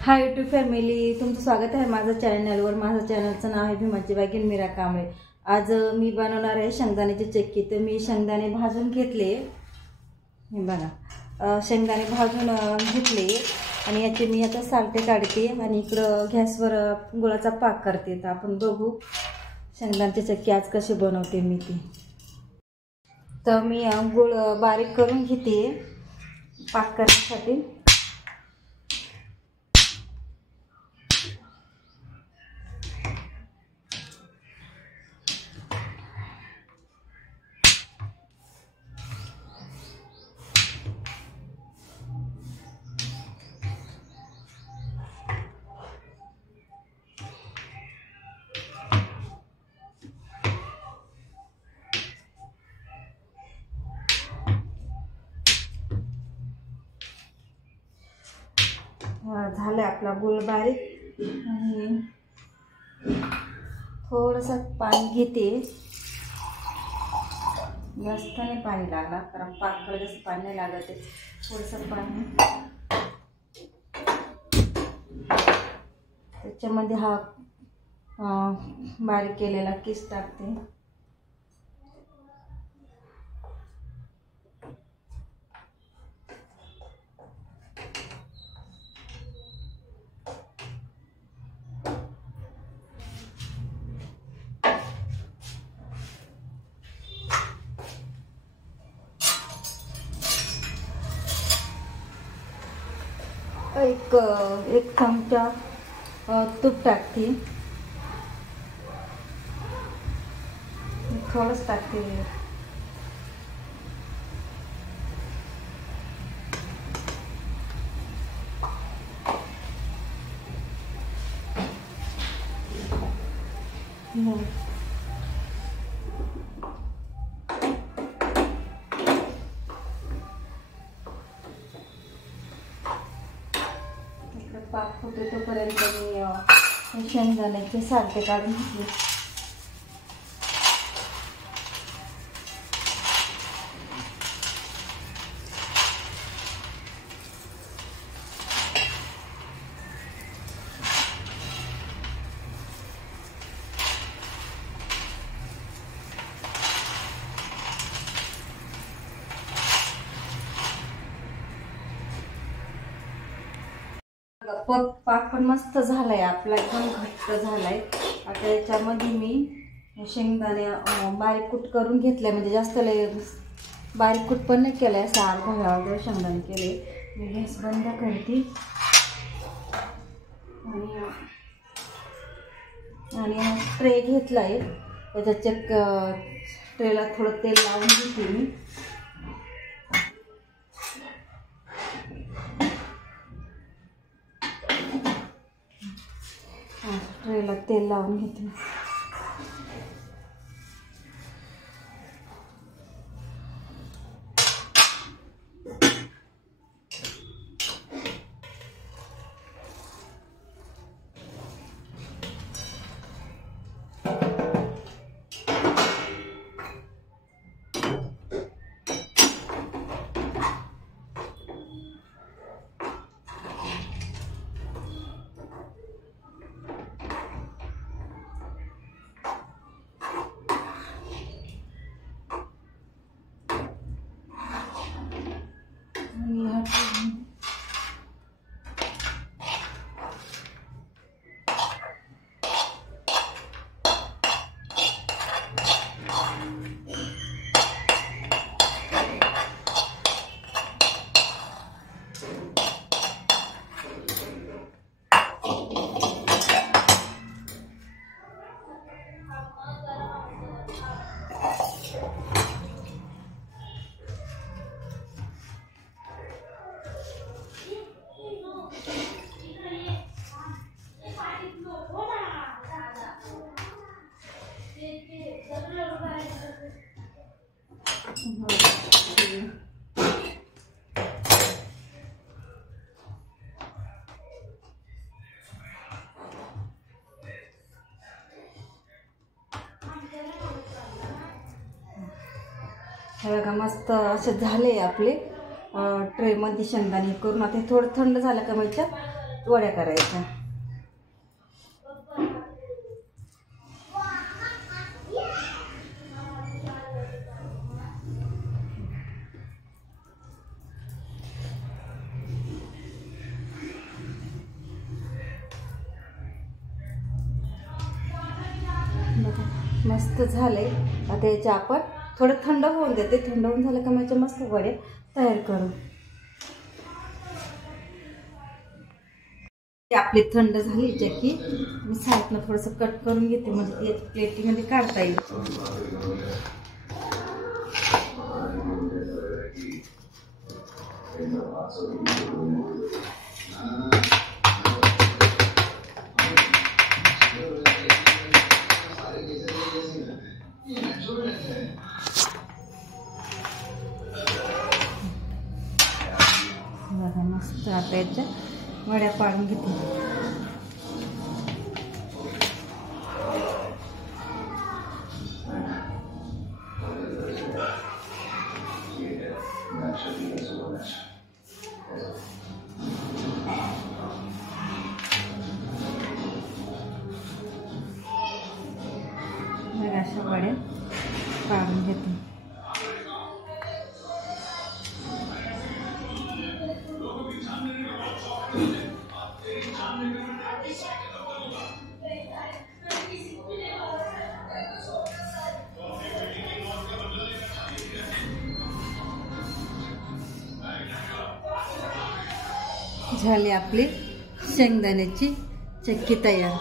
Hi YouTube family, तुमचं स्वागत आहे माझ्या चॅनलवर। माझ्या चॅनलचं नाव आहे भीमाची बागीन मीरा कांबळे। आज मी बनवणार आहे शेंगदाण्याची चिक्की। तर मी शेंगदाणे भाजून घेतले, हे बघा शेंगदाणे भाजून घेतले आणि याचे मी आता सालटे काढते आणि इकडं गॅसवर गुळाचा पाक करते। तर आपण बघू शेंगदाण्याची चिक्की आज कशी बनवते मी ती। तर मी गुळ बारीक करून घेते पाक करण्यासाठी। झालं आपला गुळ बारीक आणि थोडंसं पाणी घेते। जास्त नाही पाणी लागणार कारण पाकला जास्त पाणी नाही लागत आहे। थोडंसं पाणी त्याच्यामध्ये हा बारीक केलेला किस टाकते। एक चमचा तूप टाकते, थोडंच टाकते। पाक होते तोपर्यंत मी शेंगदाण्याचे सालटे काढून घेतले। पाक पण मस्त झालाय आपला, एकदम घट्ट झालाय। आता याच्यामध्ये मी शेंगदाणे बारीक कूट करून घेतले, म्हणजे जास्त लय बारीक कूट पण नाही केलाय, असं अर्धा शेंगदाणे केले। मी गॅस बंद करते आणि ट्रे घेतलाय, त्याच्या ट्रेला थोडं तेल लावून घेते मी। ट्रेला तेल लावून घेते। हे बघा मस्त असे झाले आपले ट्रे मध्ये शेंगदाणे करून। आता थोडं थंड झालं का वड्या करायच्या. मस्त झाले. आता याचे आपण थोडं थंड होऊन देते. थंड होऊन झालं का माझ्या मस्त वडे तयार करू. आपली थंड झाली चक्की. मी साईडनं थोडंसं कट करून घेते म्हणजे ती प्लेटीमध्ये काढता येईल. बघा मस्त. आता याच्या वड्या पाडून घेते. अशा वड्या पाडून घेते. झाली आपली शेंगदाण्याची चक्की तयार.